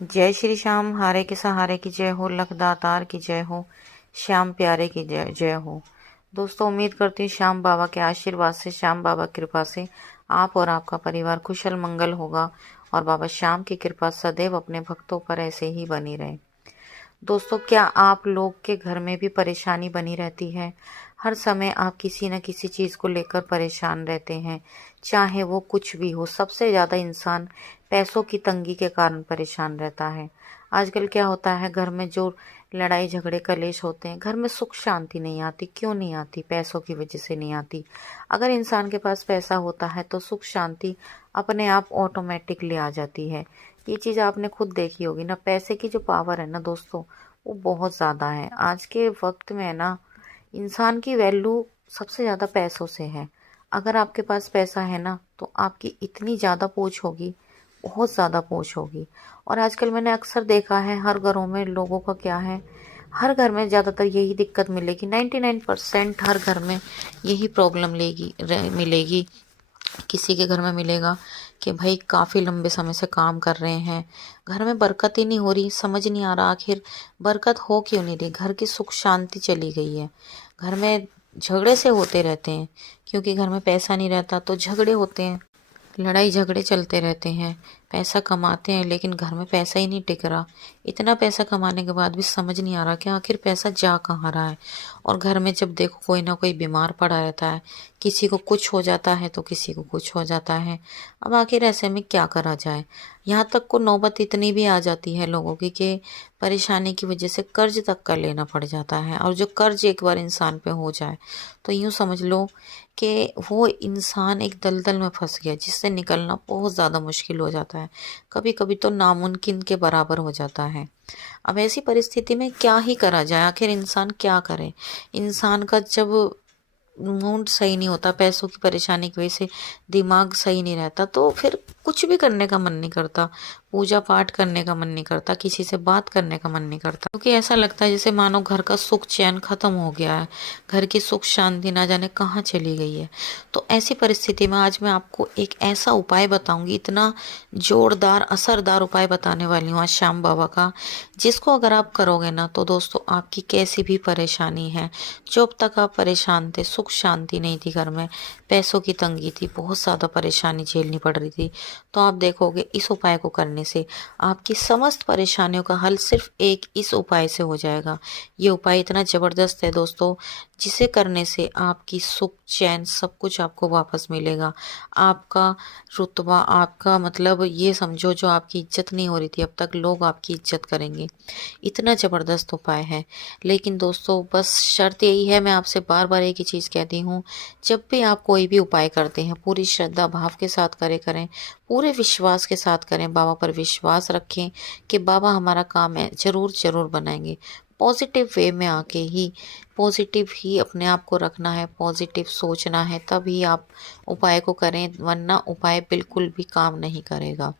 जय श्री श्याम, हारे के सहारे की जय हो, लखदातार की जय हो, श्याम प्यारे की जय जय हो। दोस्तों, उम्मीद करती हूँ श्याम बाबा के आशीर्वाद से, श्याम बाबा की कृपा से आप और आपका परिवार कुशल मंगल होगा और बाबा श्याम की कृपा सदैव अपने भक्तों पर ऐसे ही बनी रहे। दोस्तों, क्या आप लोग के घर में भी परेशानी बनी रहती है? हर समय आप किसी न किसी चीज़ को लेकर परेशान रहते हैं, चाहे वो कुछ भी हो। सबसे ज़्यादा इंसान पैसों की तंगी के कारण परेशान रहता है। आजकल क्या होता है, घर में जो लड़ाई झगड़े कलेश होते हैं, घर में सुख शांति नहीं आती। क्यों नहीं आती? पैसों की वजह से नहीं आती। अगर इंसान के पास पैसा होता है तो सुख शांति अपने आप ऑटोमेटिकली आ जाती है। ये चीज़ आपने खुद देखी होगी ना। पैसे की जो पावर है ना दोस्तों, वो बहुत ज़्यादा है। आज के वक्त में ना, इंसान की वैल्यू सबसे ज़्यादा पैसों से है। अगर आपके पास पैसा है ना, तो आपकी इतनी ज़्यादा पहुंच होगी, बहुत ज़्यादा पहुंच होगी। और आजकल मैंने अक्सर देखा है, हर घरों में लोगों का क्या है, हर घर में ज़्यादातर यही दिक्कत मिलेगी। 99% हर घर में यही प्रॉब्लम मिलेगी। किसी के घर में मिलेगा कि भाई काफ़ी लंबे समय से काम कर रहे हैं, घर में बरकत ही नहीं हो रही। समझ नहीं आ रहा आखिर बरकत हो क्यों नहीं रही। घर की सुख शांति चली गई है। घर में झगड़े से होते रहते हैं, क्योंकि घर में पैसा नहीं रहता तो झगड़े होते हैं, लड़ाई झगड़े चलते रहते हैं। पैसा कमाते हैं लेकिन घर में पैसा ही नहीं टिक रहा। इतना पैसा कमाने के बाद भी समझ नहीं आ रहा कि आखिर पैसा जा कहाँ रहा है। और घर में जब देखो कोई ना कोई बीमार पड़ा रहता है, किसी को कुछ हो जाता है तो किसी को कुछ हो जाता है। अब आखिर ऐसे में क्या करा जाए। यहाँ तक को नौबत इतनी भी आ जाती है लोगों की कि परेशानी की वजह से कर्ज तक का लेना पड़ जाता है। और जो कर्ज एक बार इंसान पे हो जाए तो यूँ समझ लो कि वो इंसान एक दलदल में फंस गया, जिससे निकलना बहुत ज़्यादा मुश्किल हो जाता है। कभी कभी तो नामुमकिन के बराबर हो जाता है। अब ऐसी परिस्थिति में क्या ही करा जाए, आखिर इंसान क्या करे। इंसान का जब मूड सही नहीं होता, पैसों की परेशानी की वजह से दिमाग सही नहीं रहता, तो फिर कुछ भी करने का मन नहीं करता। पूजा पाठ करने का मन नहीं करता, किसी से बात करने का मन नहीं करता, क्योंकि ऐसा लगता है जैसे मानो घर का सुख चैन खत्म हो गया है, घर की सुख शांति ना जाने कहाँ चली गई है। तो ऐसी परिस्थिति में आज मैं आपको एक ऐसा उपाय बताऊंगी, इतना जोरदार असरदार उपाय बताने वाली हूँ आज श्याम बाबा का, जिसको अगर आप करोगे ना तो दोस्तों आपकी कैसी भी परेशानी है, जो अब तक आप परेशान थे, सुख शांति नहीं थी घर में, पैसों की तंगी थी, बहुत ज़्यादा परेशानी झेलनी पड़ रही थी, तो आप देखोगे इस उपाय को करने से आपकी समस्त परेशानियों का हल सिर्फ एक इस उपाय से हो जाएगा। ये उपाय इतना ज़बरदस्त है दोस्तों, जिसे करने से आपकी सुख चैन सब कुछ आपको वापस मिलेगा। आपका रुतबा, आपका मतलब ये समझो, जो आपकी इज्जत नहीं हो रही थी अब तक, लोग आपकी इज्जत करेंगे। इतना ज़बरदस्त उपाय है। लेकिन दोस्तों बस शर्त यही है, मैं आपसे बार बार एक ही चीज़ कहती हूँ, जब भी आप कोई भी उपाय करते हैं पूरी श्रद्धा भाव के साथ करें, पूरे विश्वास के साथ करें। बाबा पर विश्वास रखें कि बाबा हमारा काम है ज़रूर ज़रूर बनाएंगे। पॉजिटिव वे में आके ही, पॉजिटिव ही अपने आप को रखना है, पॉजिटिव सोचना है, तभी आप उपाय को करें, वरना उपाय बिल्कुल भी काम नहीं करेगा।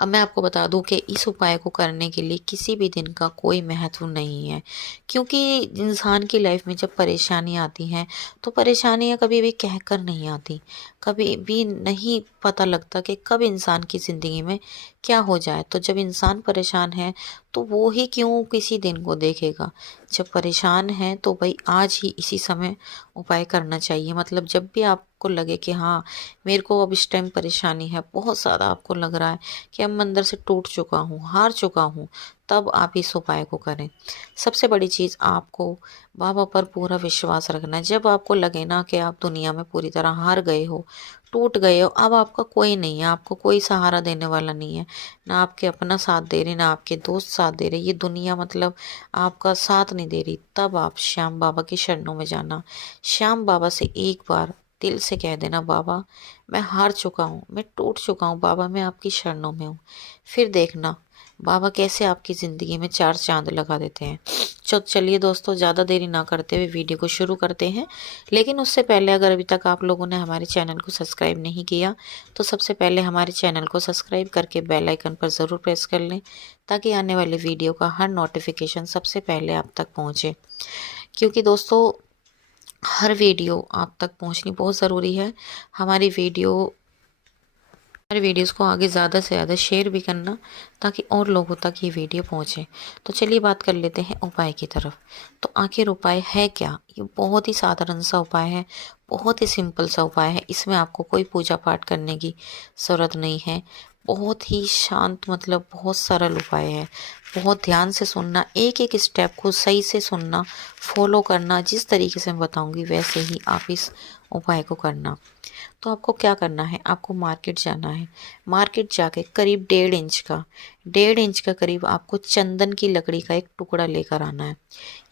अब मैं आपको बता दूं कि इस उपाय को करने के लिए किसी भी दिन का कोई महत्व नहीं है, क्योंकि इंसान की लाइफ में जब परेशानी आती हैं तो परेशानियां कभी भी कहकर नहीं आती। कभी भी नहीं पता लगता कि कब इंसान की ज़िंदगी में क्या हो जाए। तो जब इंसान परेशान है तो वो ही क्यों किसी दिन को देखेगा। जब परेशान है तो भाई आज ही इसी समय उपाय करना चाहिए। मतलब जब भी आपको लगे कि हाँ, मेरे को अब इस टाइम परेशानी है, बहुत ज़्यादा आपको लग रहा है कि अब मैं अंदर से टूट चुका हूँ, हार चुका हूँ, तब आप इस उपाय को करें। सबसे बड़ी चीज़, आपको बाबा पर पूरा विश्वास रखना है। जब आपको लगे ना कि आप दुनिया में पूरी तरह हार गए हो, टूट गए हो, अब आपका कोई नहीं है, आपको कोई सहारा देने वाला नहीं है, ना आपके अपना साथ दे रहे, ना आपके दोस्त साथ दे रहे, ये दुनिया मतलब आपका साथ नहीं दे रही, तब आप श्याम बाबा की शरणों में जाना। श्याम बाबा से एक बार दिल से कह देना, बाबा मैं हार चुका हूँ, मैं टूट चुका हूँ, बाबा मैं आपकी शरणों में हूँ। फिर देखना बाबा कैसे आपकी ज़िंदगी में चार चांद लगा देते हैं। चलिए दोस्तों, ज़्यादा देरी ना करते हुए वीडियो को शुरू करते हैं। लेकिन उससे पहले, अगर अभी तक आप लोगों ने हमारे चैनल को सब्सक्राइब नहीं किया तो सबसे पहले हमारे चैनल को सब्सक्राइब करके बेल आइकन पर ज़रूर प्रेस कर लें, ताकि आने वाले वीडियो का हर नोटिफिकेशन सबसे पहले आप तक पहुँचे। क्योंकि दोस्तों हर वीडियो आप तक पहुंचनी बहुत ज़रूरी है। हमारी वीडियो हमारे वीडियोस को आगे ज़्यादा से ज़्यादा शेयर भी करना ताकि और लोगों तक ये वीडियो पहुँचे। तो चलिए बात कर लेते हैं उपाय की तरफ। तो आखिर उपाय है क्या? ये बहुत ही साधारण सा उपाय है, बहुत ही सिंपल सा उपाय है। इसमें आपको कोई पूजा पाठ करने की ज़रूरत नहीं है। बहुत ही शांत मतलब बहुत सरल उपाय है। बहुत ध्यान से सुनना, एक-एक स्टेप को सही से सुनना, फॉलो करना, जिस तरीके से मैं बताऊँगी वैसे ही आप इस उपाय को करना। तो आपको क्या करना है, आपको मार्केट जाना है। मार्केट जाके करीब 1.5 इंच का करीब आपको चंदन की लकड़ी का एक टुकड़ा लेकर आना है।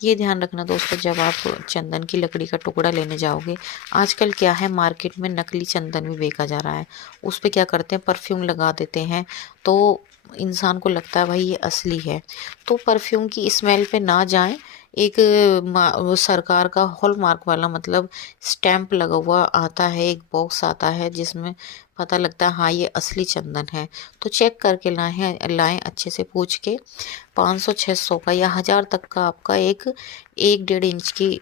ये ध्यान रखना दोस्तों, जब आप चंदन की लकड़ी का टुकड़ा लेने जाओगे, आजकल क्या है मार्केट में नकली चंदन भी बेचा जा रहा है। उस पे क्या करते हैं, परफ्यूम लगा देते हैं, तो इंसान को लगता है भाई ये असली है। तो परफ्यूम की स्मेल पे ना जाएं। एक वो सरकार का हॉलमार्क वाला मतलब स्टैंप लगा हुआ आता है, एक बॉक्स आता है जिसमें पता लगता है हाँ ये असली चंदन है। तो चेक करके लाएं अच्छे से पूछ के। 500-600 का या 1000 तक का आपका एक 1-1.5 इंच की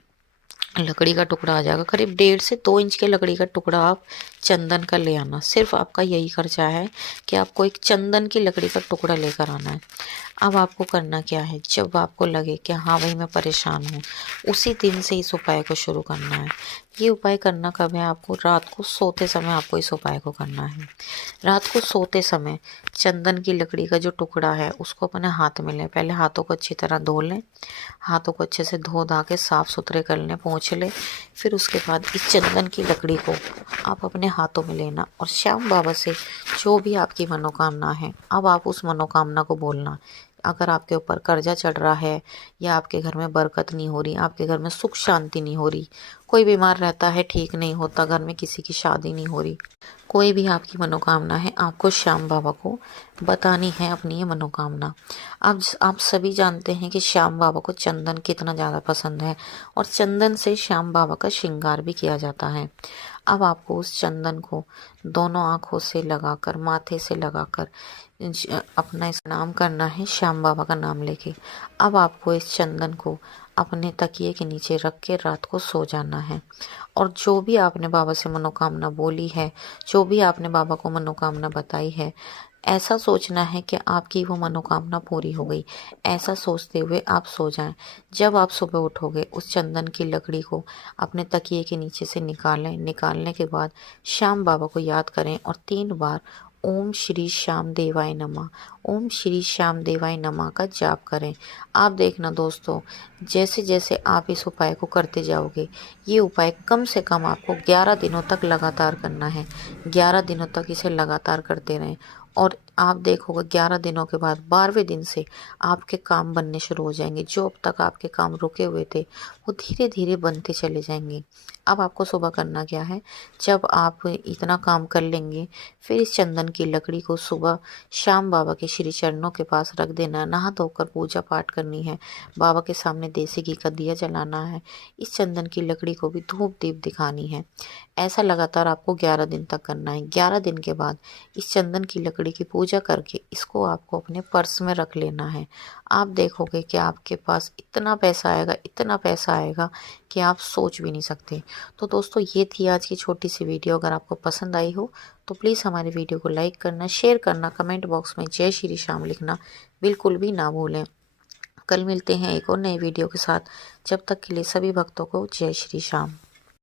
लकड़ी का टुकड़ा आ जाएगा। करीब 1.5 से 2 इंच के लकड़ी का टुकड़ा आप चंदन का ले आना। सिर्फ आपका यही खर्चा है कि आपको एक चंदन की लकड़ी का टुकड़ा लेकर आना है। अब आपको करना क्या है, जब आपको लगे कि हाँ भाई मैं परेशान हूँ, उसी दिन से इस उपाय को शुरू करना है। ये उपाय करना कब है, आपको रात को सोते समय आपको इस उपाय को करना है। रात को सोते समय चंदन की लकड़ी का जो टुकड़ा है उसको अपने हाथ में लें। पहले हाथों को अच्छी तरह धो लें, हाथों को अच्छे से धो धा के साफ सुथरे कर लें, पोंछ लें। फिर उसके बाद इस चंदन की लकड़ी को आप अपने हाथों में लेना और श्याम बाबा से जो भी आपकी मनोकामना है, अब आप उस मनोकामना को बोलना। अगर आपके ऊपर कर्जा चढ़ रहा है या आपके घर में बरकत नहीं हो रही, आपके घर में सुख शांति नहीं हो रही, कोई बीमार रहता है ठीक नहीं होता, घर में किसी की शादी नहीं हो रही, कोई भी आपकी मनोकामना है, आपको श्याम बाबा को बतानी है अपनी ये मनोकामना। अब आप सभी जानते हैं कि श्याम बाबा को चंदन कितना ज़्यादा पसंद है और चंदन से श्याम बाबा का श्रृंगार भी किया जाता है। अब आपको उस चंदन को दोनों आँखों से लगाकर, माथे से लगाकर अपना इस नाम करना है, श्याम बाबा का नाम लेके। अब आपको इस चंदन को अपने तकिए के नीचे रख के रात को सो जाना है और जो भी आपने बाबा से मनोकामना बोली है, जो भी आपने बाबा को मनोकामना बताई है, ऐसा सोचना है कि आपकी वो मनोकामना पूरी हो गई। ऐसा सोचते हुए आप सो जाएं। जब आप सुबह उठोगे उस चंदन की लकड़ी को अपने तकिए के नीचे से निकालें। निकालने के बाद श्याम बाबा को याद करें और 3 बार ओम श्री श्याम देवाय नमः, ओम श्री श्याम देवाय नमः का जाप करें। आप देखना दोस्तों, जैसे जैसे आप इस उपाय को करते जाओगे, ये उपाय कम से कम आपको 11 दिनों तक लगातार करना है। 11 दिनों तक इसे लगातार करते रहें और आप देखोगे 11 दिनों के बाद 12वें दिन से आपके काम बनने शुरू हो जाएंगे। जो अब तक आपके काम रुके हुए थे वो धीरे धीरे बनते चले जाएंगे। अब आपको सुबह करना क्या है, जब आप इतना काम कर लेंगे फिर इस चंदन की लकड़ी को सुबह श्याम बाबा के श्री चरणों के पास रख देना। नहा धोकर पूजा पाठ करनी है, बाबा के सामने देसी घी का दिया जलाना है, इस चंदन की लकड़ी को भी धूप दीप दिखानी है। ऐसा लगातार आपको 11 दिन तक करना है। 11 दिन के बाद इस चंदन की लकड़ी की पूजा करके इसको आपको अपने पर्स में रख लेना है। आप देखोगे कि आपके पास इतना पैसा आएगा, इतना पैसा आएगा कि आप सोच भी नहीं सकते। तो दोस्तों ये थी आज की छोटी सी वीडियो। अगर आपको पसंद आई हो तो प्लीज़ हमारी वीडियो को लाइक करना, शेयर करना, कमेंट बॉक्स में जय श्री श्याम लिखना बिल्कुल भी ना भूलें। कल मिलते हैं एक और नए वीडियो के साथ। जब तक के लिए सभी भक्तों को जय श्री श्याम।